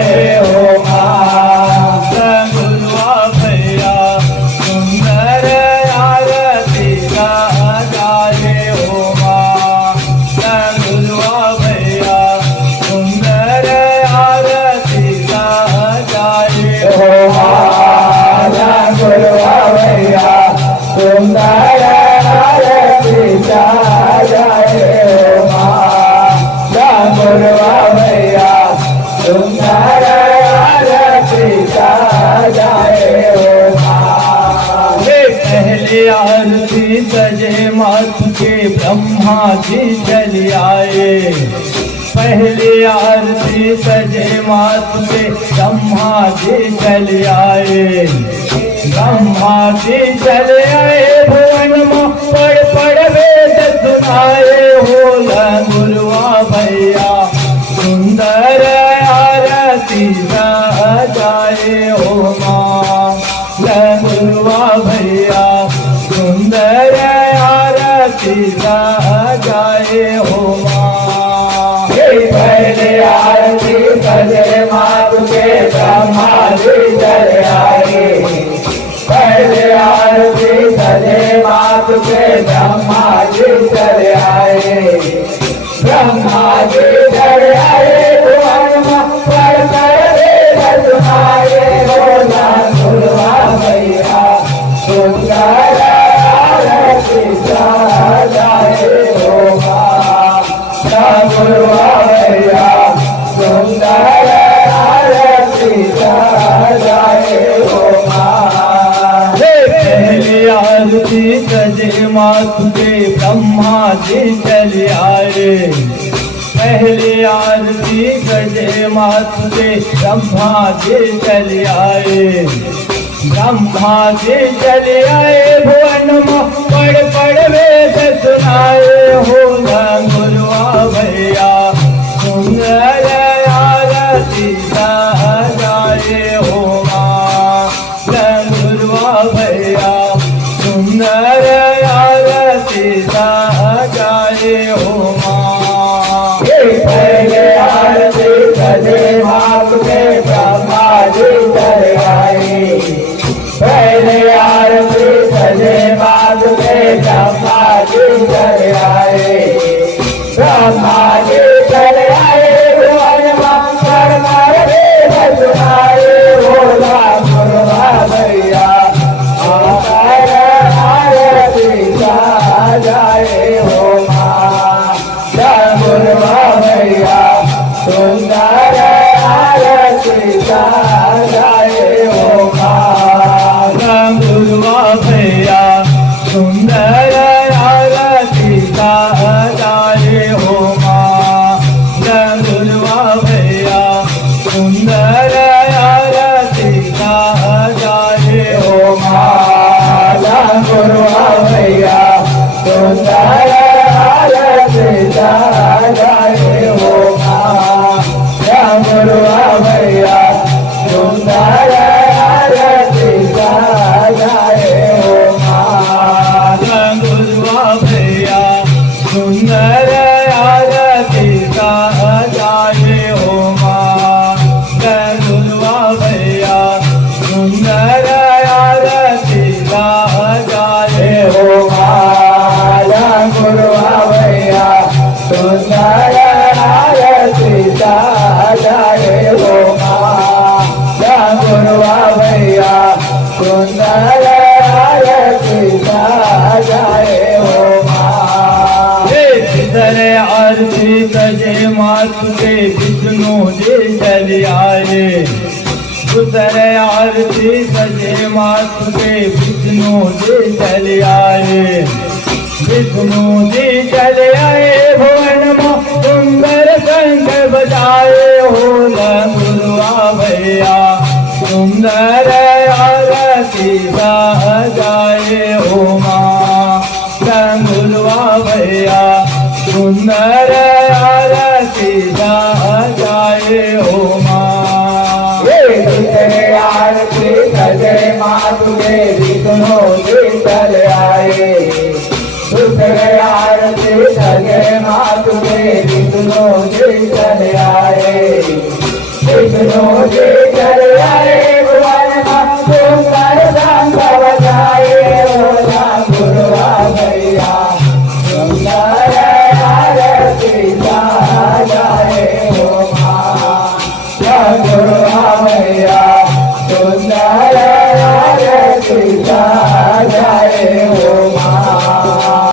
जाए हो माँ गुरुआ भैया सुंदर आरती का जाए हो माँ गुरुआ भैया सुंदर आरती का जाए हो माँ गुरुआ भैया सुंदर आरती का जाए हो माँ गुरुआ भैया सुंदर आरती का जाए हो माँ। पहले आरती सजे मात के ब्रह्मा जी चले आए पहले आरती सजे मात के ब्रह्मा जी चले आए ब्रह्मा जी चले आए भुवन में पढ़ वेद सुनाए हो गुरुआ भैया सुंदर आरती जाए हो माँ गुरुआ भैया सुंदर आरती जाए हो माँ। पहले आरती सजे मात के ब्रह्मा जी चले आए पहले आरती सजे मात के ब्रह्मा जी चले आए ब्रह्मा जी चले आए पढ़ वेद सुनाए बोला गुरुआ भैया सुंदर आरती जाए हो माँ गुरुआ भैया सुंदर आरती जाए हो माँ। पहली आरती सजे मात के ब्रह्मा जी चले आए पहली आरती सजे मात के ब्रह्मा जी चले आए ब्रह्मा जी चले आए भुवन में पढ़ वेद सुनाए हो गुरुआ भैया सुंदर आरती जाए हो माँ गुरुआ भैया सुंदर आरती जाए हो माँ। पहले आरती सजे मात के ब्रह्मा जी चले आए पहले आरती सजे मात के ब्रह्मा जी चले आए ब्रह्मा जी चले आए भुवन पढ़ वेद सुनाए बोला गुरुआ भैया आरती जाए हो माँ गुरुआ भैया सुंदर आरती जाए हो माँ गुरुआ भैया सुंदर आरती जाए हो माँ गुरुआ भैया सुंदर आरती जाए हो माँ गुरुआ भैया सुंदर आरती जाए हो माँ गुरुआ भैया सुंदर आरती जाए हो माँ गुरुआ भैया सुंदर आरती जाए हो माँ गुरुआ भैया सुंदर आरती जाए हो माँ गुरुआ भैया सुंदर आरती जाए हो माँ गुरुआ भैया सुंदर आरती जाए हो माँ। आरती सजे मात के विष्णु जी चले आए सुंदर आरती सजे मात के विष्णु जी चले आए विष्णु जी चले आए भुवन में सुंदर शंख बजाए हो गुरुआ भैया सुंदर आरती जाए हो माँ गुरुआ भैया सुंदर आरती जाए हो माँ। आरती सजे मात के विष्णु जी चले आए आरती सजे मात के विष्णु जी चले आए विष्णु जी